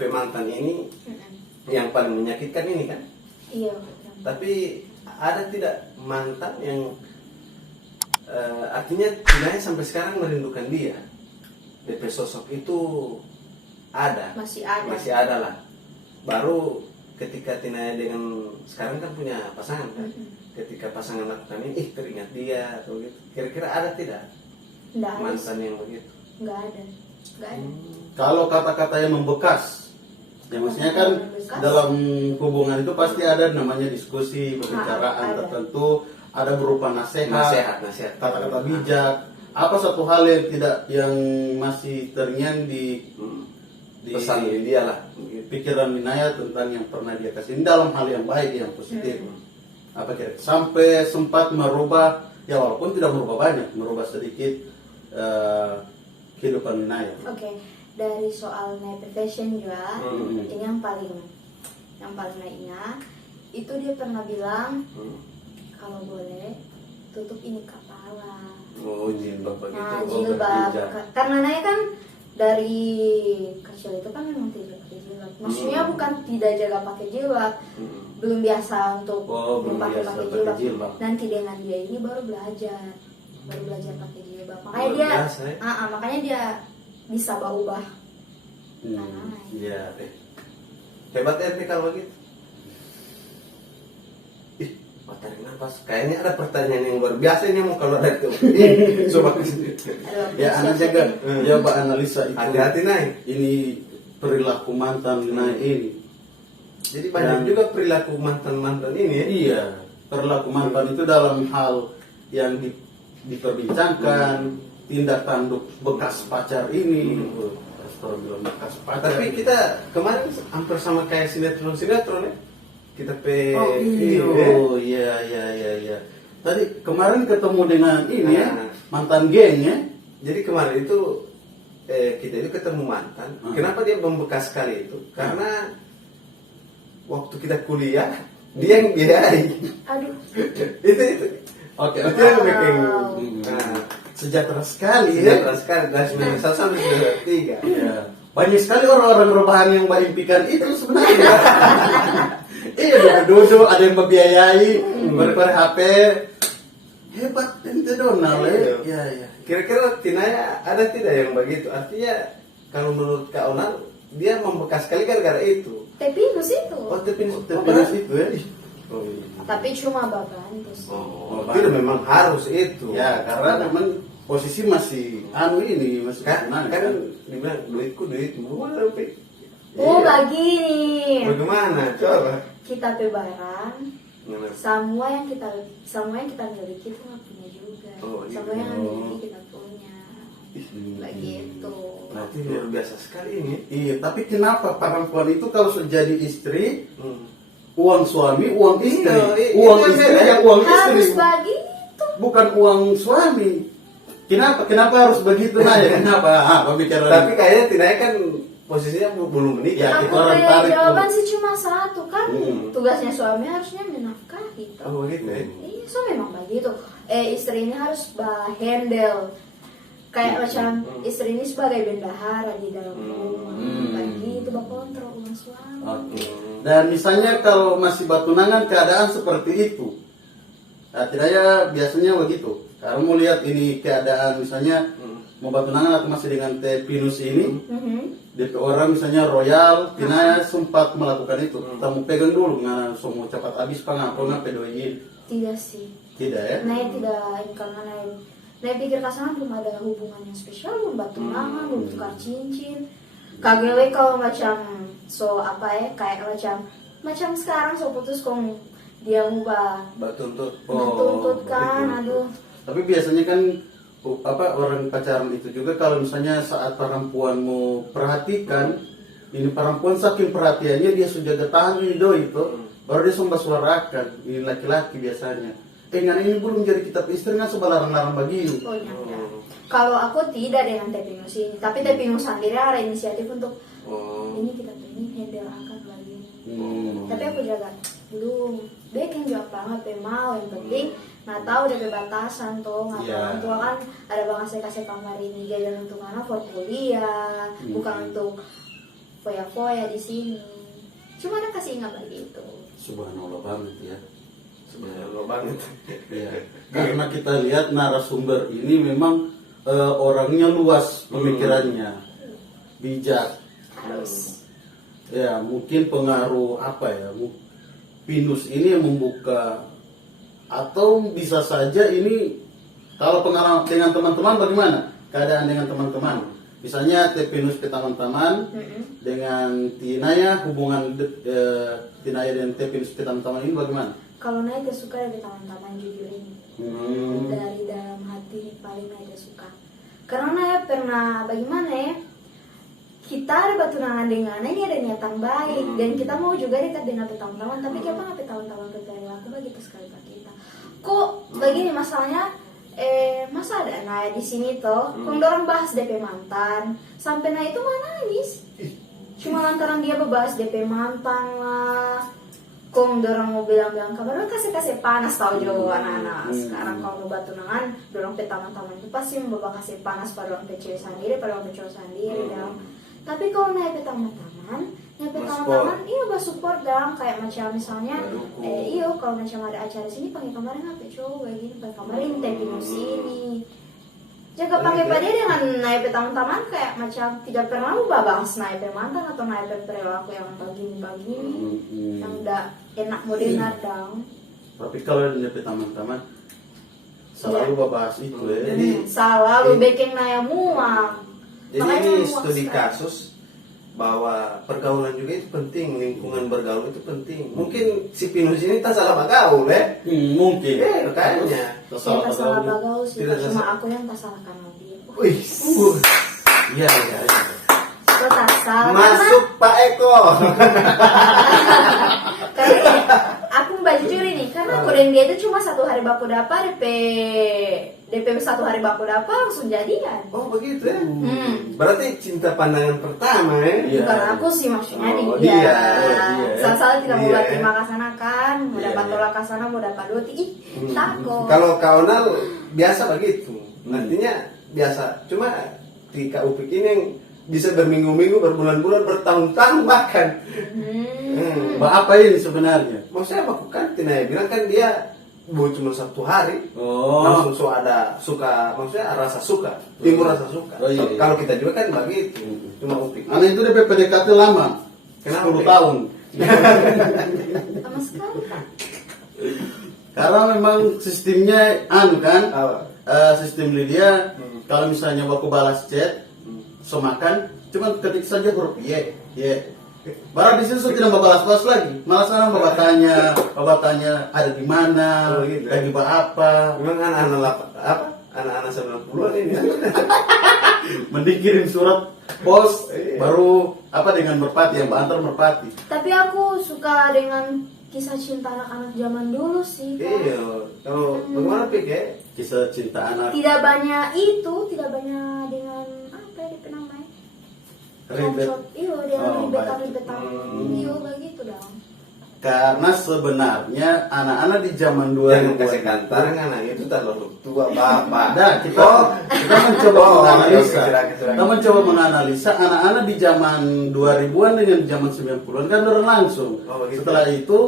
DP mantan ini yang paling menyakitkan ini kan. Iya. Tapi ada tidak mantan yang artinya Tinaya sampai sekarang merindukan dia? DP sosok itu ada. Masih ada. Masih ada lah. Baru ketika Tinaya dengan sekarang kan punya pasangan kan. Ketika pasangan lakukan ini, teringat dia atau gitu. Kira-kira ada tidak Nggak ada. mantan yang begitu? Nggak ada. Nggak ada. Kalau kata-kata yang membekas, ya maksudnya kan Membekas. dalam hubungan itu pasti ada namanya diskusi, pembicaraan ada. tertentu, ada berupa Nasihat. kata-kata bijak. Apa satu hal yang masih terngiang di Pesan dari dia lah. pikiran Minaya tentang yang pernah dia kasih ini dalam hal yang baik, yang positif. Apa kira sampai sempat merubah, ya walaupun tidak merubah banyak, merubah sedikit kehidupan Minaya. Oke, dari soal naik fashion juga, ini yang paling naiknya itu dia pernah bilang kalau boleh tutup ini kepala. Oh, jilbab begitu. Nah, Oh, jilbab. berbijak. Karena Naya kan dari kecil itu kan memang tidak pakai jilbab. Maksudnya bukan tidak jaga pakai jilbab, belum biasa untuk Belum pakai biasa pakai jilbab. jilbab. Nanti dengan dia ini baru belajar pakai jilbab. Makanya Luar dia, biasa, ya. makanya dia bisa berubah. Iya, hebat ya kalau begitu. Ih, tarik nafas. Kayaknya ada pertanyaan yang luar biasa ini mau kalau ada itu. Coba Ya anak jaga, ya Pak analisa itu. hati-hati naik. Ini perilaku mantan Minaya ini. Jadi banyak juga perilaku mantan-mantan ini ya. Iya, perilaku mantan itu dalam hal yang diperbincangkan, tindak tanduk bekas pacar ini. Restoran bilang bekas pacar. Tapi kita kemarin hampir sama kayak sinetron ya. Kita iya. Tadi kemarin ketemu dengan ini ya, Nah. mantan geng ya. Jadi kemarin itu kita itu ketemu mantan. Kenapa dia membekas sekali itu? Karena waktu kita kuliah dia yang biayai. Aduh. itu. Oke, Itu yang bikin. sejahtera sekali Sejahtera ya. sekali dari semester 1 sampai semester 3. Ya. Banyak sekali orang-orang rebahan yang impikan itu sebenarnya. Iya, duduk ada yang membiayai, berpare HP. Hebat ente Donald ya. Ya. Kira-kira Tinaya ada tidak yang begitu? Artinya kalau menurut Kak Onal dia membekas sekali gara-gara itu. Tepinus itu. Oh, tapi itu ya. Oh, iya. Tapi cuma babantu sih. Oh, itu memang harus itu. Ya, karena memang posisi masih ini masih Kan senang, dibilang duitku mana Pi? Oh, Iya. begini. Bagaimana? Coba. Kita barang, Gimana? semua yang kita miliki itu nggak punya juga. Oh, iya. Semua yang miliki kita punya. Begitu. Berarti luar biasa sekali ini. Iya, tapi kenapa perempuan itu kalau sudah jadi istri, Hmm. uang suami, uang istri, Iya, uang itu istri beda. ya uang istri, Harus begitu. bukan uang suami. Kenapa harus begitu Naya? Kenapa? Pembicaraan. Tapi kayaknya Tinaya kan posisinya belum menikah. Ya, Aku itu orang punya tarik jawaban dulu. sih cuma satu kan. Tugasnya suami harusnya menafkahi. Oh gitu ya. Iya, so memang begitu. Istri ini harus handle. Kayak macam istri ini sebagai bendahara di dalam rumah. Begitu, kontrol uang suami. Oke. Dan misalnya kalau masih batunangan keadaan seperti itu, nah, tidaknya biasanya begitu. Kalau mau lihat ini keadaan misalnya mau batunangan atau masih dengan Teh Pinus ini, DP orang misalnya Royal, Tinaya sempat melakukan itu. Kita mau pegang dulu, nggak semua cepat habis pengapun pedoin. Tidak sih. Tidak ya? Naya tidak, karena Naya pikir pasangan belum ada hubungan yang spesial, belum batunangan, belum tukar cincin. Kagak kalau macam kayak macam sekarang putus kong dia ngubah Batuntut. tuntut kan, aduh. Tapi biasanya kan orang pacaran itu juga kalau misalnya saat perempuan mau perhatikan, ini perempuan saking perhatiannya dia sudah getahan ini doi itu, baru dia sumbah suarakan. Ini laki-laki biasanya. Ini belum jadi kitab istri kan sebalarang-larang begini. Oh, ya. Kalau aku tidak dengan Tepinus ini, tapi Tepinus sendiri ada inisiatif untuk ini kita ini handle angkat lagi. Tapi aku jaga belum. Dia kan jawab banget mau, yang penting nggak tahu dari batasan tuh, nggak tahu tua kan ada banget saya kasih kamar ini jajan untuk anak for kuliah, bukan untuk foya-foya di sini. Cuma ada kasih ingat begitu. Subhanallah banget ya. Subhanallah banget. Ya, karena kita lihat narasumber ini memang orangnya luas pemikirannya, bijak. Harus. Ya, mungkin pengaruh apa ya? Pinus ini yang membuka, atau bisa saja ini kalau pengalaman dengan teman-teman bagaimana? Keadaan dengan teman-teman. Misalnya Teh Pinus ke teman-teman dengan Tinaya, hubungan Tinaya dan Teh Pinus ke teman-teman ini bagaimana? Kalau Naya suka dari teman-teman jujur ini. Dari dalam hati paling Naya suka. Karena Naya pernah bagaimana ya? Kita ada tunangan dengan ini ada niatan baik dan kita mau juga dekat dengan teman-teman, tapi kenapa nggak teman-teman perilaku begitu sekali pak kita? Kok begini masalahnya? Masa ada Naya di sini toh? Kong dorang bahas DP mantan, sampai Naya itu mana nangis? Cuma lantaran dia membahas DP mantan lah. Kong dorang mau bilang-bilang kabar, kasih panas tau jo anak-anak. Sekarang kalau mau tunangan, dorang pe teman-teman itu pasti mau kasih panas pada orang cewek sendiri, pada orang cowok sendiri dong. Tapi kalau naik teman-teman, iya bah support dong. Kayak macam misalnya, iyo kalau macam ada acara sini panggil kemarin apa cowok kayak gini, panggil kemarin Teh Pinus sini. Jaga pakai pada dengan naik teman-teman kayak macam tidak pernah mau bahas naik mantan atau naik perilaku yang begini-begini, yang udah enak mau dengar dong. Tapi kalau naik teman-teman selalu bahas itu ya. Jadi selalu bikin Naya muak. Jadi Makanya ini muak studi sekali. kasus bahwa pergaulan juga itu penting, lingkungan bergaul itu penting. Mungkin si Pinus ini tak salah bergaul ya. Mungkin. Makanya. Saya tak salah bagaul sih, Tidak cuma salah. aku yang tak salah karena dia. Wih. Iya, iya. Aku tak salah Masuk Pak Eko. karena aku bajur ini karena aku dan dia itu cuma satu hari baku dapat DP satu hari baku dapat langsung jadian. Oh begitu ya. Berarti cinta pandangan pertama ya. Iya. Bukan aku sih maksudnya Oh, dia. dia. Salah tidak mau Dia, terima ke sana kan, mau Iya, dapat iya. tolak ke sana, mau dapat duit, takut. Kalau kaunal biasa begitu. Artinya biasa. Cuma di KUPIK ini yang bisa berminggu-minggu, berbulan-bulan, bertahun-tahun bahkan. Apa ini sebenarnya? Maksudnya bukan Tinaya bilang kan dia cuma satu hari langsung suka maksudnya rasa suka timbul rasa suka. Iya. Kalau kita juga kan begitu cuma UPIK. Anak itu DP PDKT lama. Kenapa? 10 tahun. Sama sekali kan. Karena memang sistemnya kan Apa? sistem Lydia kalau misalnya aku balas chat makan cuma ketik saja huruf Y. Barang di situ tidak balas lagi, malah sana bapak tanya ada di mana, Oh, gitu. lagi apa. Memang anak-anak 90-an ini. Mending kirim surat pos Iya. baru dengan merpati yang antar merpati. Tapi aku suka dengan kisah cinta anak-anak zaman dulu sih. Kak. Iya. Kalau bagaimana Pik ya? Kisah cinta anak Tidak banyak dengan apa ya namanya? ribet. Iya, dia ribetan. baik. Iya, begitu dong. Karena sebenarnya anak-anak di zaman Jangan 2000 kasih kantar kan anak itu terlalu tua bapak. Nah, kita mencoba menganalisa. Silakan. Kita mencoba menganalisa anak-anak di zaman 2000-an dengan zaman 90-an kan dorang langsung. Oh, begitu. Setelah itu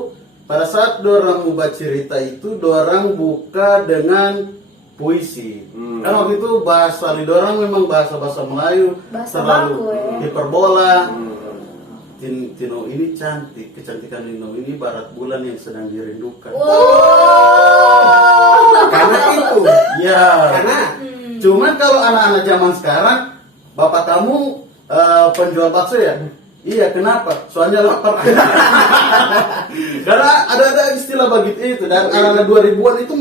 pada saat dorang mau cerita itu dorang buka dengan puisi. Kan waktu itu bahasa di dorang memang bahasa Melayu Bahasa terlalu baku, ya. hiperbola. Tino ini cantik, kecantikan Tino ini barat bulan yang sedang dirindukan. Karena itu. Ya. Karena Cuman kalau anak-anak zaman sekarang, bapak kamu penjual bakso ya? Iya, kenapa? Soalnya lapar. Karena ada istilah begitu itu dan anak-anak 2000-an itu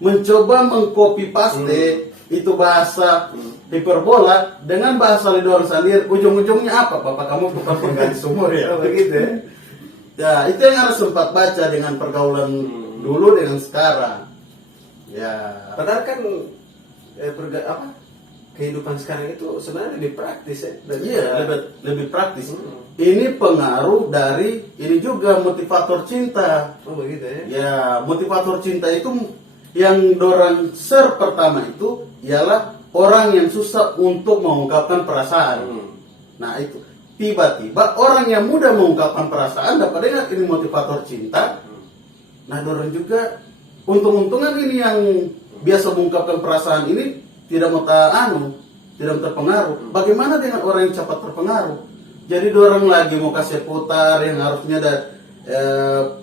mencoba mengcopy paste itu bahasa hiperbola dengan bahasa lidah sendiri. Ujung-ujungnya apa? Bapak kamu bukan pengganti sumur ya? oh, begitu ya. Ya, itu yang harus sempat baca dengan pergaulan dulu dengan sekarang. Ya. Padahal kan kehidupan sekarang itu sebenarnya lebih praktis ya. Iya, lebih praktis. Ini pengaruh dari ini juga motivator cinta. Oh begitu ya. Ya, motivator cinta itu yang dorang pertama itu ialah orang yang susah untuk mengungkapkan perasaan. Nah, tiba-tiba orang yang mudah mengungkapkan perasaan dapat dengar ini motivator cinta. Nah, dorong juga untung-untungan ini yang biasa mengungkapkan perasaan ini tidak mau tidak terpengaruh. Bagaimana dengan orang yang cepat terpengaruh? Jadi dorong lagi mau kasih putar yang harusnya ada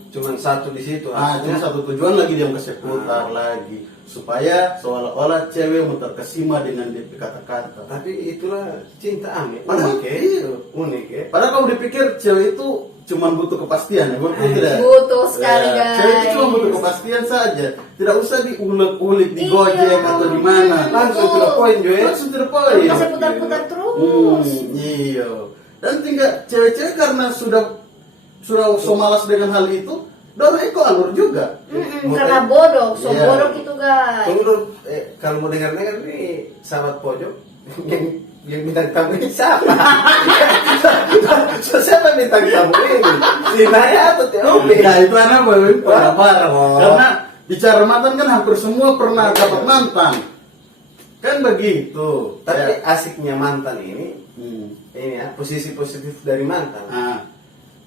Cuman satu di situ. cuma satu tujuan lagi dia mau kasih putar lagi supaya seolah-olah cewek mau terkesima dengan dia kata-kata. Tapi itulah cinta Ami. Padahal Unik ya. Padahal kalau dipikir cewek itu cuma butuh kepastian ya, betul tidak? Butuh sekali, guys. Cewek itu cuma butuh kepastian saja, tidak usah diulik-ulik, digojek Iya. atau di mana. Langsung to the point Joy. Langsung to the point. Bisa putar-putar terus. Iya. Dan tinggal cewek-cewek karena sudah so malas dengan hal itu, dorong eko alur juga. Karena bodoh, Iya. bodoh gitu guys. Tunggu dulu, kalau mau dengar-dengar nih sahabat pojok yang bintang tamu ini siapa? Siapa bintang tamu ini? Si Naya atau Teobi? Nah itu anak parah. Karena bicara mantan kan hampir semua pernah dapat mantan. Kan begitu. Tapi Ya. asiknya mantan ini ya posisi positif dari mantan. Ah,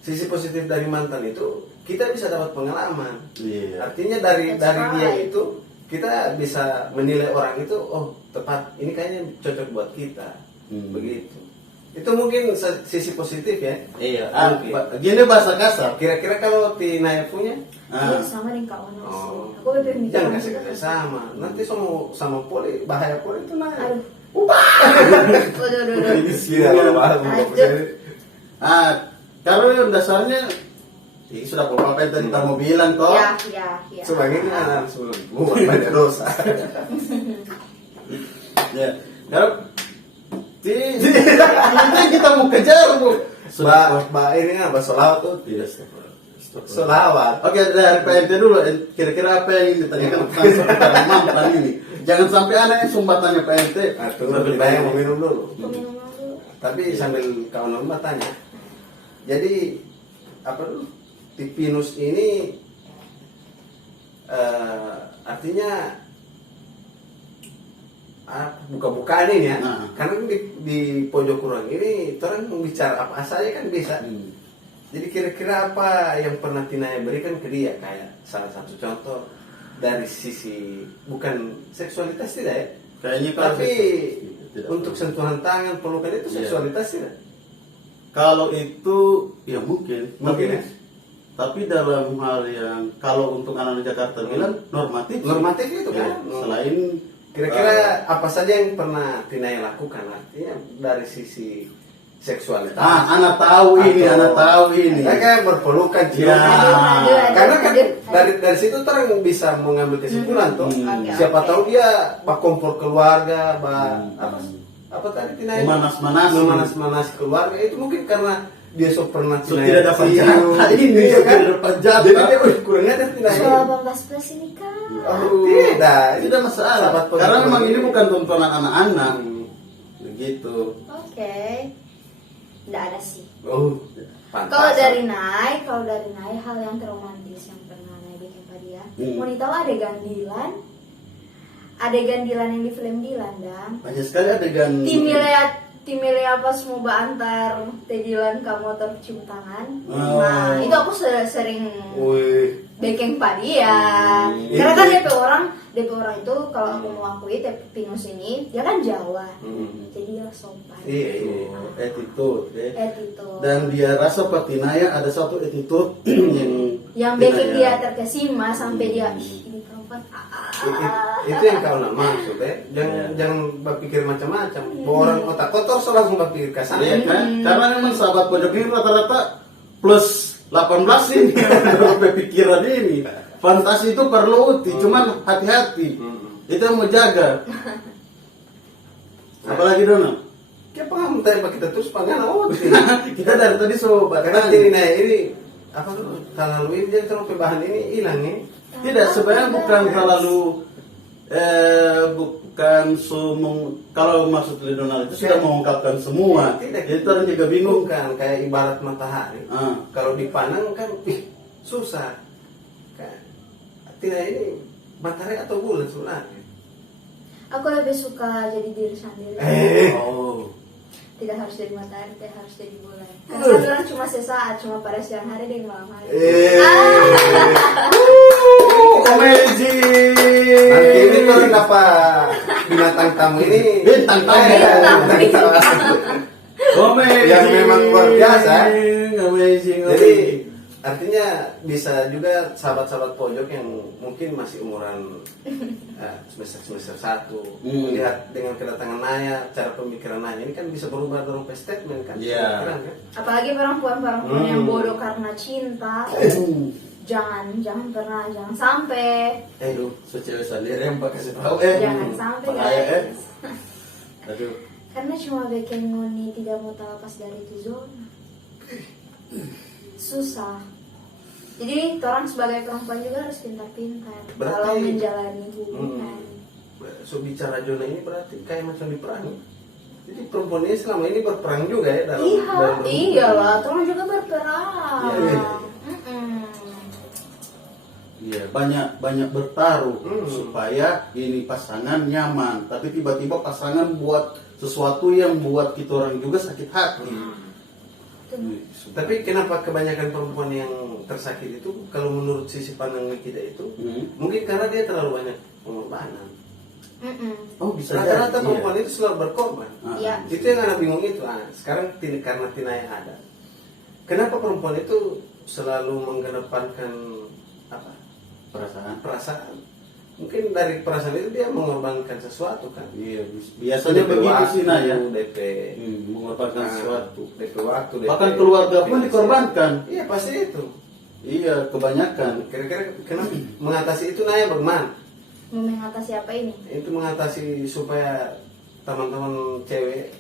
Sisi positif dari mantan itu kita bisa dapat pengalaman. iya. Artinya dari That's dia right. itu kita bisa menilai orang itu, oh tepat, ini kayaknya cocok buat kita. Begitu. Itu mungkin sisi positif ya. Iya. Mungkin. Gini bahasa kasar. Kira-kira kalau Tinaya punya, Iya sama dengan Kak Ono sih. oh, Aku lebih mikir jangan orang kasih itu. kerja sama. Nanti sama poli, bahaya poli itu Naya. Aduh. Waduh. Ini sih ya, bahaya. Lanjut. Kalau dasarnya sudah apa yang tadi kita mau bilang toh. Ya. Sebagai anak sebelum buat banyak dosa. Ya. Kalau nanti kita mau kejar bu. Ini apa solawat tuh? Tidak. Solawat. Oke, dari PNT dulu. Kira-kira apa yang ditanyakan tentang mantan ini? Jangan sampai anaknya sumbatannya PNT. Tunggu lebih baik mau minum dulu. Aku minum dulu. Tapi sambil kawan rumah tanya. Jadi apa dulu? Tipinus ini artinya buka-bukaan ini ya. Nah. Karena di pojok kurang ini orang bicara apa saja kan bisa. Jadi kira-kira apa yang pernah Tinaya berikan ke dia, kayak salah satu contoh dari sisi bukan seksualitas tidak ya? Kayaknya kalau Tapi tidak. untuk sentuhan tangan, pelukan itu Iya. seksualitas tidak? Kalau itu ya mungkin Mungkin ya? Tapi dalam hal yang kalau untuk anak Jakarta bilang normatif. Normatif itu Ya, kan. selain Kira-kira apa saja yang pernah Tinaya lakukan, artinya dari sisi seksualitas. anak tahu ini, Atau- anak tahu ini. Kayak berpelukan cium. Ya. Aduh. Karena kan dari situ orang bisa mengambil kesimpulan tuh. Oke, Siapa oke. tahu dia kompor keluarga, apa tadi Tinaya? Memanas-manasi keluarga itu mungkin karena dia pernah So, tidak dapat jatah ini, iya so, kan? tidak dapat jatah. Jadi dia kurangnya ada Tinaya. Soal 18+ ini kan. Tidak masalah. Sahabat pojok Karena memang kurang ini bukan tontonan anak-anak. Begitu. Oke. Nggak ada sih. Oh, pantas. Kalau dari Nai hal yang terromantis yang pernah Nai bikin pada dia. Mau tahu adegan Dilan yang di film Dilan dan Banyak sekali adegan. tim Milea pas mau antar Teh Dilan ke motor cium tangan. Oh. Nah itu aku sering Wih. baking pada dia. Karena kan DP orang itu kalau aku mau akui Teh Pinus ini dia kan Jawa. Jadi dia sopan. Iya. Attitude. Attitude. Dan dia rasa Patinaya ada satu attitude yang bikin dia terkesima sampai dia ini perempuan Itu yang kau nak maksud ya. Jangan berpikir macam-macam. Orang otak kotor langsung berpikir kasar. Iya kan? Karena memang sahabat pojok ini rata-rata plus 18 ini sampai pikiran ini. Fantasi itu perlu cuman hati-hati. Itu yang mau jaga. Apalagi Dona? Kita paham tadi kita terus pangan Kita dari tadi sobat. Karena ini apa tuh terlalu ini jadi terlalu bahan ini hilang ya. Tidak, sebenarnya bukan terlalu bukan kalau maksud Donald itu sudah mengungkapkan semua. Tidak. Jadi orang juga bingung. Bukan kayak ibarat matahari. Kalau dipandang kan susah. Tidak ini matahari atau bulan sebenarnya. Aku lebih suka jadi diri sendiri. Oh. tidak harus dari matahari, tidak harus dari bulan. Karena orang cuma sesaat, cuma pada siang hari dan malam hari. Amazing. Nanti ini kalau kenapa binatang tamu ini Bintang tamu. Amazing. Yang memang luar biasa. Amazing. Jadi artinya bisa juga sahabat-sahabat pojok yang mungkin masih umuran semester 1 melihat dengan kedatangan Naya, cara pemikiran Naya ini kan bisa berubah dalam statement kan. Iya. Pemikiran, kan? Apalagi perempuan-perempuan yang bodoh karena cinta. Jangan pernah, jangan sampai. Aduh, cewek sendiri yang pakai kasih tahu Jangan sampai bahaya, guys. Aduh. Karena cuma bikin ngoni tidak mau terlepas dari itu zona. Susah. Jadi orang sebagai perempuan juga harus pintar-pintar kalau menjalani hubungan. So bicara zona ini berarti kayak macam di perang. Jadi perempuan ini selama ini berperang juga ya dalam Iyalah, orang juga berperang. Iya. Iya, banyak bertaruh supaya ini pasangan nyaman. Tapi tiba-tiba pasangan buat sesuatu yang buat kita orang juga sakit hati. Tapi kenapa kebanyakan perempuan yang tersakiti itu kalau menurut sisi pandang kita itu mungkin karena dia terlalu banyak pengorbanan. Oh, bisa Rata-rata jadi, perempuan itu selalu berkorban. Iya. Itu yang anak bingung itu. Sekarang karena Tina yang ada. Kenapa perempuan itu selalu mengedepankan apa? Perasaan. Mungkin dari perasaan itu dia mengorbankan sesuatu kan. Iya, biasanya begitu sih Naya. DP mengorbankan sesuatu. DP waktu, DP, Bahkan keluarga pun dikorbankan. Iya pasti itu. Iya, kebanyakan. Kira-kira kenapa mengatasi itu Naya bagaimana? Mau mengatasi apa ini? Itu mengatasi supaya teman-teman cewek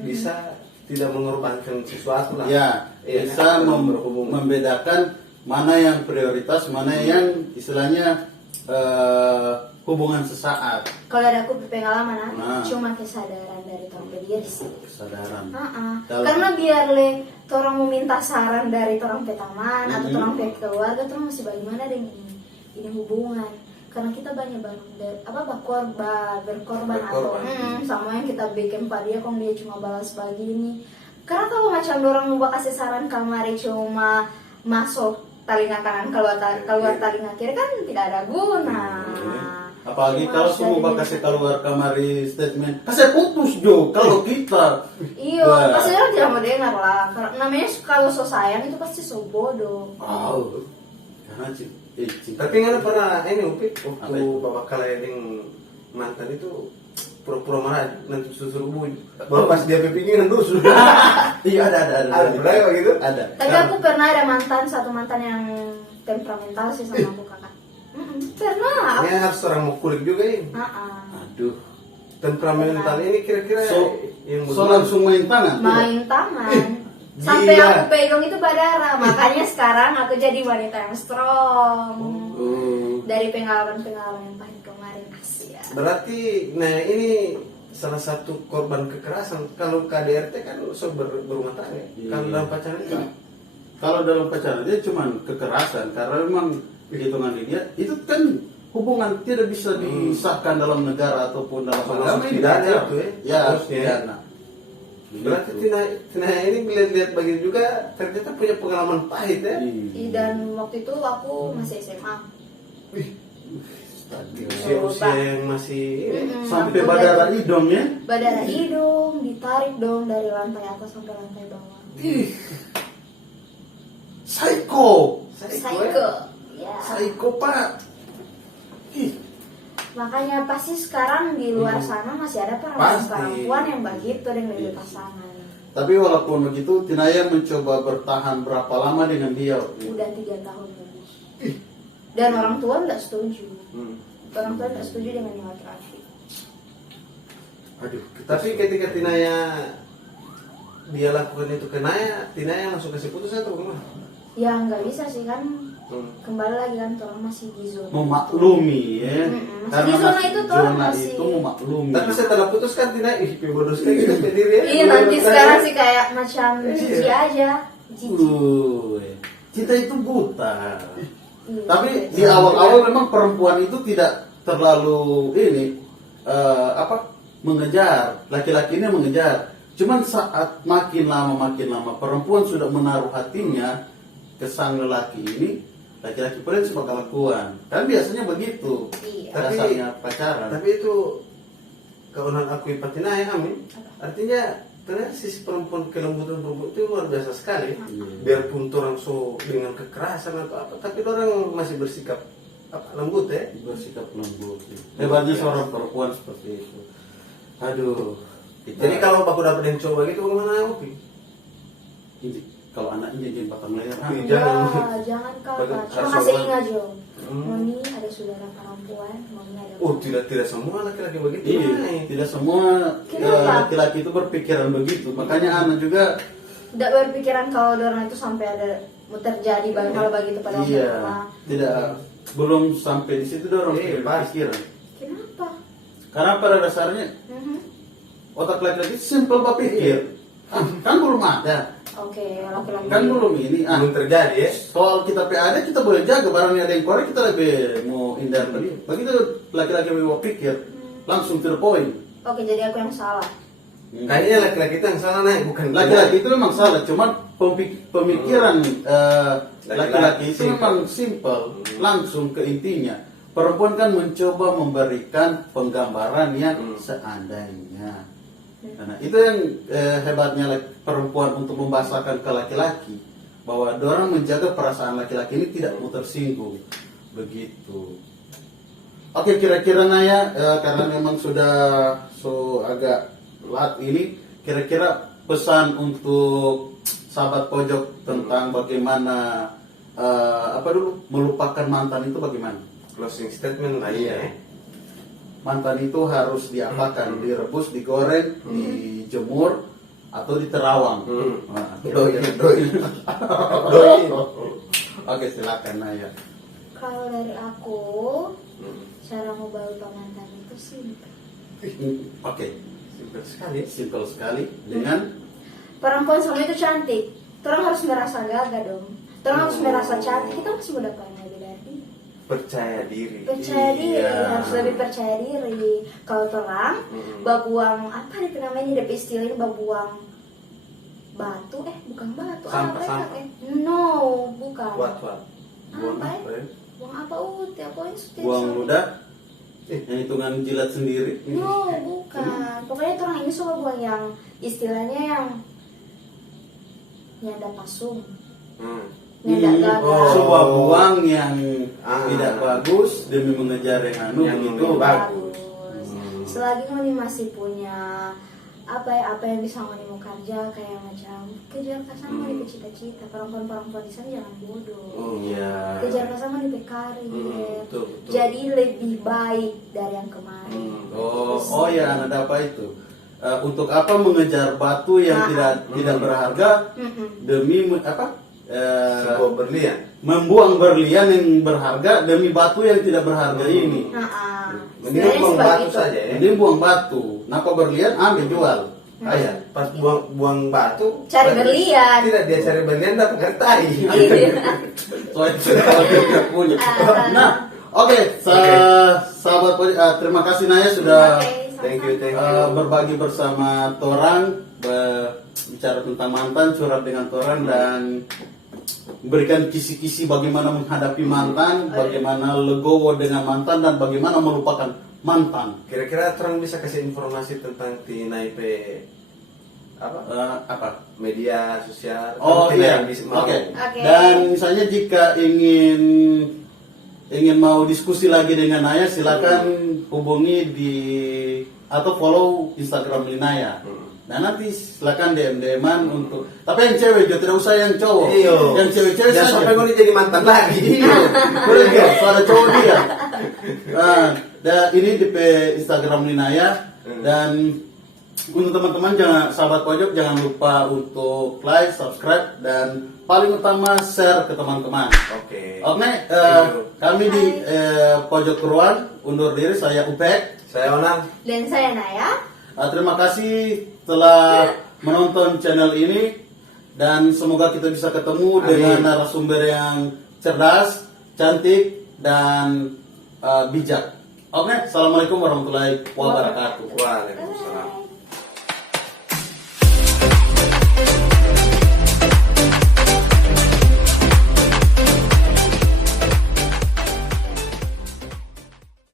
bisa tidak mengorbankan sesuatu lah. Ya, Iya, bisa kan? Berhubungan. membedakan mana yang prioritas, mana yang istilahnya hubungan sesaat. Kalau ada aku pengalaman, Nah. cuma kesadaran dari orang diri sih. Kesadaran. Karena biar orang mau minta saran dari orang teman atau orang pihak keluarga, orang masih bagaimana dengan ini hubungan. Karena kita banyak berkorban atau sama yang kita bikin pada dia, kalau dia cuma balas begini. Karena kalau macam orang mau kasih saran kamari cuma masuk telinga kanan keluar telinga kiri kan tidak ada guna. Apalagi kalau semua kasih keluar kamari statement, kasih putus Jo kalau kita. Iya, pasti orang tidak mau dengar lah. Karena namanya kalau so sayang itu pasti so bodoh. Oh, karena Tapi nggak pernah ini Upik waktu bapak kalian mantan itu pura-pura marah nanti susur buj. Baru pas dia pikiran dulu sudah. Iya ada. Pernah begitu? Ada. Tapi aku pernah ada satu mantan yang temperamental sih sama aku kakak. Pernah. Ini harus orang mau kulik juga ini. Aduh. Temperamental ini kira-kira yang langsung main tangan. Main tangan. Sampai aku pegang itu berdarah. Makanya sekarang aku jadi wanita yang strong. Dari pengalaman-pengalaman yang pahit kemarin Asia. Berarti, nah ini salah satu korban kekerasan. Kalau KDRT kan berumah tangga. Kalau dalam pacaran itu? Kalau dalam pacaran dia cuma kekerasan karena memang hitungan dia itu kan hubungan tidak bisa disahkan dalam negara ataupun dalam agama pidana itu ya. Pidana. Berarti Tina ini lihat-lihat begini juga ternyata punya pengalaman pahit ya. Dan waktu itu aku masih SMA. Usia yang masih sampai berdarah hidung ya. Berdarah hidung, ditarik dong dari lantai atas sampai lantai bawah. Psycho. Ya. Psycho Pak. Makanya pasti sekarang di luar sana masih ada perempuan yang begitu dengan pasangan. Tapi walaupun begitu, Tinaya mencoba bertahan berapa lama dengan dia? Udah 3 tahun lebih. Dan orang tua nggak setuju. Orang tua nggak setuju dengan yang laki-laki. Aduh. Tapi ketika dia lakukan itu ke Tinaya langsung kasih putus atau gimana? Ya nggak bisa sih kan. Kembali lagi kan orang masih di zona. Memaklumi ya. Masih di zona itu orang masih. Itu memaklumi. Tapi setelah putus kan Tinaya bodoh sekali gitu sendiri ya. Iya nanti sekarang sih kayak macam jijik aja. Cinta itu buta. Tapi di awal-awal memang perempuan itu tidak terlalu mengejar, laki-laki ini mengejar. Cuman saat makin lama perempuan sudah menaruh hatinya ke sang lelaki ini, laki-laki pun suka kelakuan. Kan biasanya begitu. Iya. Dasarnya pacaran. Tapi itu kaunan aku ipatinai amin. Artinya ternyata sisi perempuan, kelembutan perempuan itu luar biasa sekali. Biarpun orang so dengan kekerasan atau apa, tapi orang masih bersikap lembut ya. Bersikap lembut. Hebatnya seorang perempuan seperti itu. Aduh. Jadi kalau aku dapat yang coba gitu bagaimana Opi? Ini kalau anaknya jadi batang leher. Jangan kakak. Harus Cuma masih sopan. ingat Jo. Moni ada saudara perempuan, Moni ada. Oh tidak semua laki-laki begitu. Iya, Nay. tidak semua Kenapa? laki-laki itu berpikiran begitu. Makanya anak juga Tidak berpikiran kalau orang itu sampai ada mau terjadi hal begitu pada orang iya, tua. tidak belum sampai di situ dorong Iya, berpikiran. Kenapa? Karena pada dasarnya Mhm. otak laki-laki simpel berpikir. Kan belum ada. Oke, laki-laki. Kan belum ini. Belum terjadi ya. Soal kita PAD kita boleh jaga, barangnya ada yang korek kita lebih mau hindar lagi. Begitu laki-laki mau pikir langsung to the point. Oke, jadi aku yang salah. Kayaknya laki-laki itu yang salah Nay, bukan Laki-laki itu memang salah, cuman pemikiran laki-laki itu Simple. memang simpel, langsung ke intinya. Perempuan kan mencoba memberikan penggambaran yang seandainya. Nah, itu yang hebatnya perempuan untuk membahasakan ke laki-laki bahwa dorang menjaga perasaan laki-laki ini tidak mau tersinggung. Begitu. Oke, kira-kira Naya karena memang sudah agak lat ini, kira-kira pesan untuk sahabat pojok tentang bagaimana melupakan mantan itu bagaimana? Closing statement lah Iya. ya. Mantan itu harus diapakan? Direbus, digoreng, dijemur, atau diterawang. Nah, Doi. Oke, silakan Naya. Kalau dari aku, cara mau lupa mantan itu simpel. Oke, Simpel sekali. simpel sekali dengan Perempuan semua itu cantik. Orang harus merasa gagah dong. Orang harus merasa cantik. Kita masih muda apa yang lebih dari dia? Percaya diri. Percaya diri, Iya. harus lebih percaya diri. Kalau orang babuang apa nih namanya DP istilahnya babuang batu bukan batu Sampah, apa sampah. no bukan What? Buang Apa apa ya? buang apa apa yang sudah buang ludah, yang hitungan jilat sendiri. no bukan pokoknya orang ini soal buang yang istilahnya yang nyanda pasung nyanda gagal Sebuah buang yang Ah. tidak bagus demi mengejar yang Yang begitu. bagus. Selagi Moni masih punya apa yang bisa Moni mau kerja kayak macam kejar kasar Moni ke cita-cita. Perempuan-perempuan di sana jangan bodoh. Iya. Kejar kasar Moni ke karir. Betul. Jadi lebih baik dari yang kemarin. Oh ya, ada apa itu? Untuk apa mengejar batu yang tidak berharga demi Sebuah berlian. membuang berlian yang berharga demi batu yang tidak berharga ini. Mending buang batu saja ya. Jadi buang batu, napa berlian ambil jual. Ayah, pas buang batu Cari berlian. Tidak, dia cari berlian dapat ngertai. Soalnya dia punya. Nah, oke, sahabat terima kasih Naya sudah Thank you. berbagi bersama Torang, bicara tentang mantan, curhat dengan Torang dan memberikan kisi-kisi bagaimana menghadapi mantan, bagaimana legowo dengan mantan dan bagaimana melupakan mantan. Kira-kira orang bisa kasih informasi tentang Tinaipe Apa? media sosial? Oh iya, oke. Dan misalnya jika ingin mau diskusi lagi dengan Naya, silakan hubungi atau follow Instagram Naya. Nah nanti silakan DM-an untuk. Tapi yang cewek juga tidak usah yang cowok. Iyo. Yang cewek-cewek Jangan saja. sampai mau jadi mantan lagi. Iya. Boleh juga, suara cowok dia. Nah, ini di Instagram Naya dan untuk teman-teman sahabat pojok jangan lupa untuk like, subscribe dan paling utama share ke teman-teman. Oke. Kami di Pojok Ruang undur diri. Saya Upek. Saya Onang. Dan saya Naya. Terima kasih telah menonton channel ini dan semoga kita bisa ketemu dengan narasumber yang cerdas, cantik dan bijak. Oke, assalamualaikum warahmatullahi wabarakatuh. Waalaikumsalam.